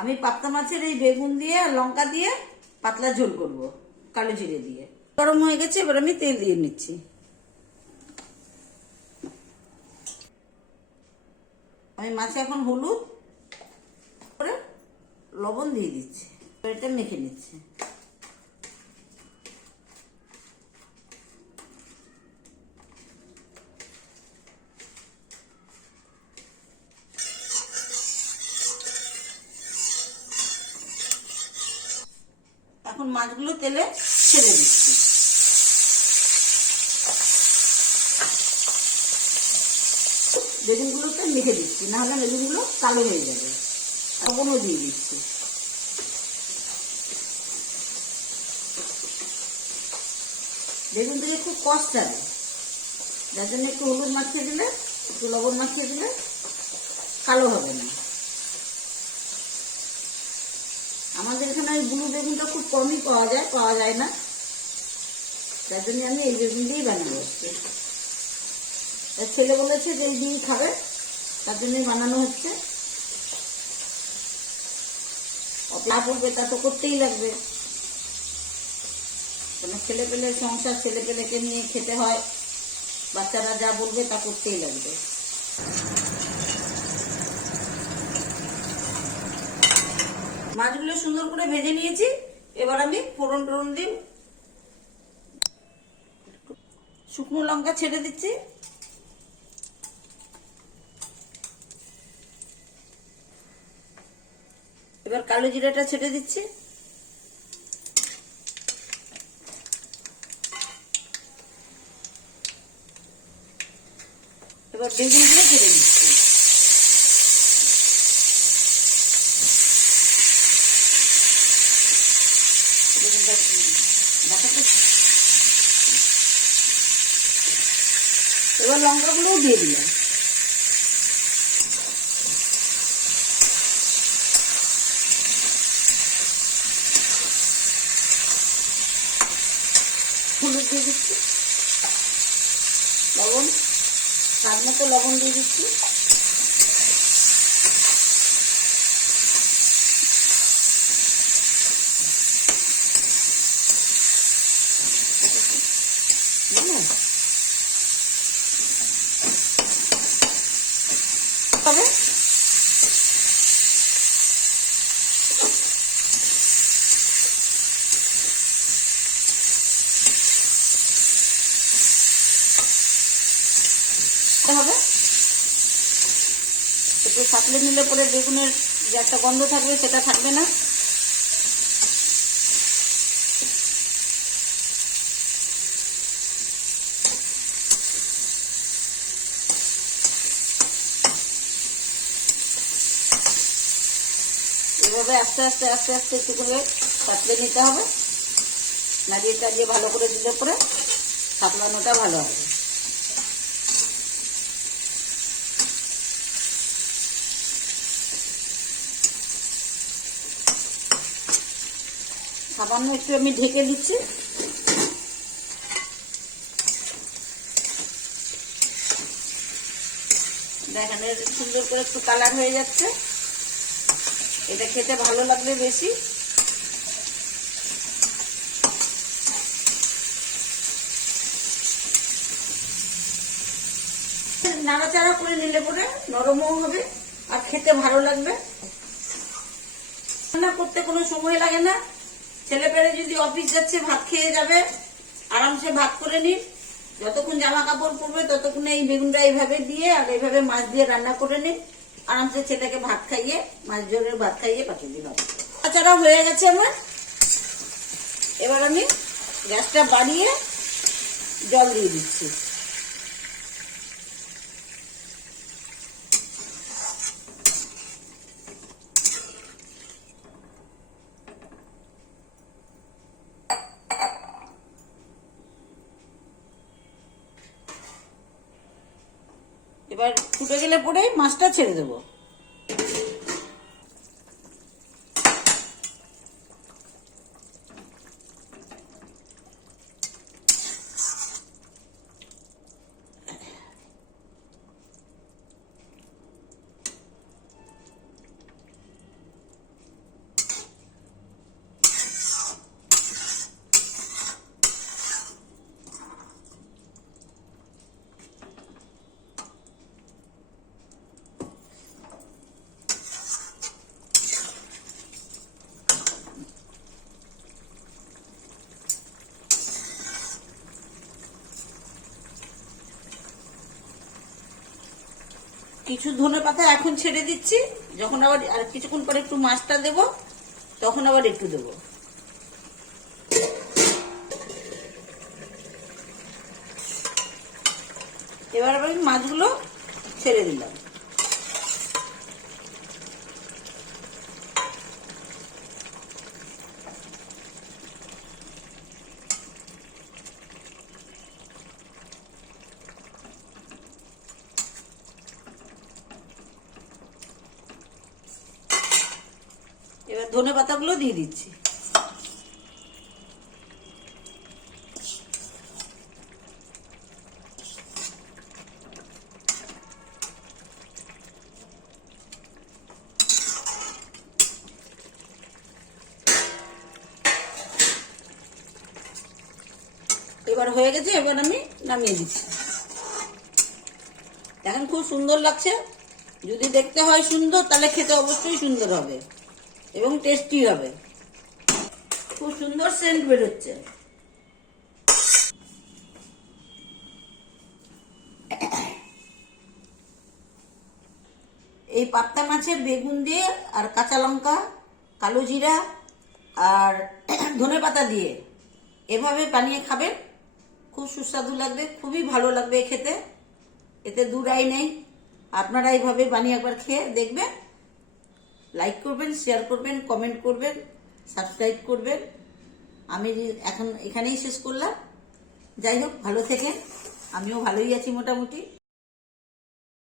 আমি পাবদা মাছের এই বেগুন দিয়ে আর লঙ্কা দিয়ে পাতলা ঝোল করব, কালো জিরে দিয়ে। গরম হয়ে গেছে, এবার আমি তেল দিয়ে নিচ্ছি। আমি মাছে এখন হলুদ করে লবণ দিয়ে দিচ্ছি, এটা মেখে নিচ্ছি। এখন মাছগুলো তেলে ছেড়ে দিচ্ছি। বেগুনগুলোতে মেখে দিচ্ছি, নাহলে বেগুনগুলো কালো হয়ে যাবে। লবণও দিয়ে দিচ্ছি। বেগুন থেকে খুব কষ ছাড়ে, যার জন্য একটু হলুদ মাখিয়ে দিলে, একটু লবণ মাখিয়ে দিলে কালো হবে না। আমাদের এখানে ওই ব্লু বেগুনটা খুব কমই পাওয়া যায় না, যার জন্য আমি এই বেগুন দিয়েই বানাবো। ছেলে বলেছে যে এই দিয়েই খাবে, তার জন্যই বানানো হচ্ছে। অপলা পড়বে তা তো করতেই লাগবে, কেন ছেলে পেলে সংসার, ছেলে পেলেকে নিয়ে খেতে হয়, বাচ্চারা যা বলবে তা করতেই লাগবে। মাছগুলো সুন্দর করে ভেজে নিয়েছি, এবার আমি ফোড়ন টোড়ন দিই। শুকনো লঙ্কা ছেড়ে দিচ্ছি, এবার কালো জিরাটা ছেড়ে দিচ্ছি, এবার বেগুনগুলো ছেড়ে দিচ্ছি। এবার লঙ্কাগুলোও দিয়ে দিলাম। হলুদ দিয়ে দিচ্ছি, লবণ স্বাদ মতো লবণ দিয়ে দিচ্ছি। তবে হবে একটু সাঁতলে নিলে পরে বেগুনের যে একটা গন্ধ থাকবে সেটা থাকবে না। এভাবে আস্তে আস্তে আস্তে আস্তে একটু করে সাঁতলে নিতে হবে, নাড়িয়ে টাড়িয়ে ভালো করে দিলে পরে সাঁতলানোটা ভালো হবে। সামান্য একটু আমি ঢেকে দিচ্ছি, দেখেন সুন্দর করে একটু কালার হয়ে যাচ্ছে। এটা খেতে ভালো লাগবে বেশি। নাড়াচাড়া করে নিলে পরে নরমও হবে আর খেতে ভালো লাগবে। রান্না করতে কোনো সময় লাগে না। ছেলে পেলে যদি অফিস যাচ্ছে, ভাত খেয়ে যাবে, আরামসে ভাত করে নিন। যতক্ষণ জামা কাপড় পরবে ততক্ষণ এই বেগুনটা এইভাবে দিয়ে আর এইভাবে মাছ দিয়ে রান্না করে নিন। আরামসে ছেলেকে ভাত খাইয়ে, মাছ ঝোলের ভাত খাইয়ে পাঠিয়ে দিলাম। নাড়াচাড়া হয়ে গেছে আমার। এবার আমি গ্যাসটা বাড়িয়ে জল দিয়ে দিচ্ছি। এবার ফুটে গেলে পরে মাছটা ছেড়ে দেবো। কিছু ধনেপাতা এখন ছেড়ে দিচ্ছি, যখন আবার আর কিছুক্ষণ পরে একটু মাছটা দেব তখন আবার একটু দেবো। এবার আবার মাছগুলো ছেড়ে দিলাম। এবার ধনে পাতাগুলো দিয়ে দিচ্ছি। এবার হয়ে গেছে, এবার আমি নামিয়ে দিচ্ছি। এখন খুব সুন্দর লাগছে। যদি দেখতে হয় সুন্দর, তাহলে খেতে অবশ্যই সুন্দর হবে এবং টেস্টি হবে। খুব সুন্দর সেন্ট বেরোচ্ছে। এই পাবদা মাছের বেগুন দিয়ে আর কাঁচা লঙ্কা, কালো জিরা আর ধনেপাতা দিয়ে এভাবে বানিয়ে খাবেন, খুব সুস্বাদু লাগবে, খুবই ভালো লাগবে খেতে, এতে দুরাই নেই। আপনারা এইভাবে বানিয়ে একবার খেয়ে দেখবেন। লাইক করবেন, শেয়ার করবেন, কমেন্ট করবেন, সাবস্ক্রাইব করবেন। আমি এখন এখানেই শেষ করলাম। যাই হোক, ভালো থেকেন। আমিও ভালোই আছি মোটামুটি।